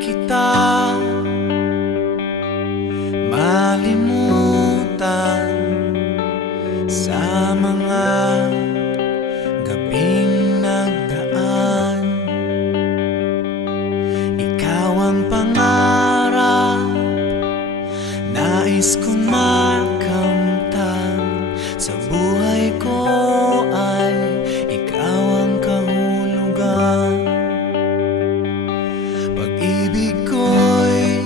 kita. Malimutan sa mga gabing nagdaan. Ikaw ang pangarap, nais kong Pag-ibig ko'y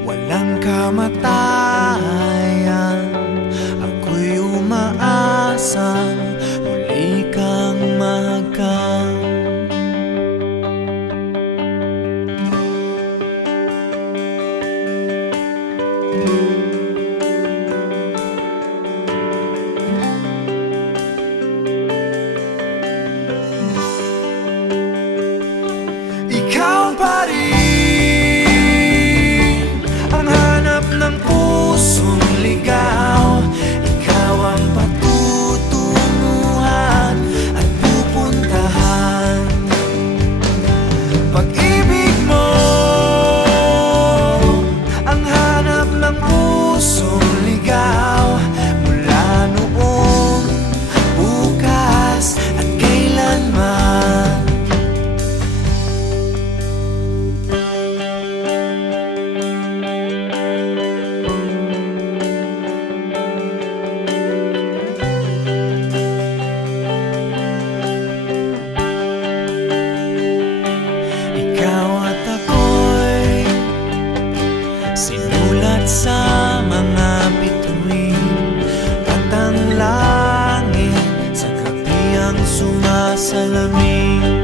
walang kamatayan. Sinulat sa mga bituin At ang langit Sa gabi sumasalamin.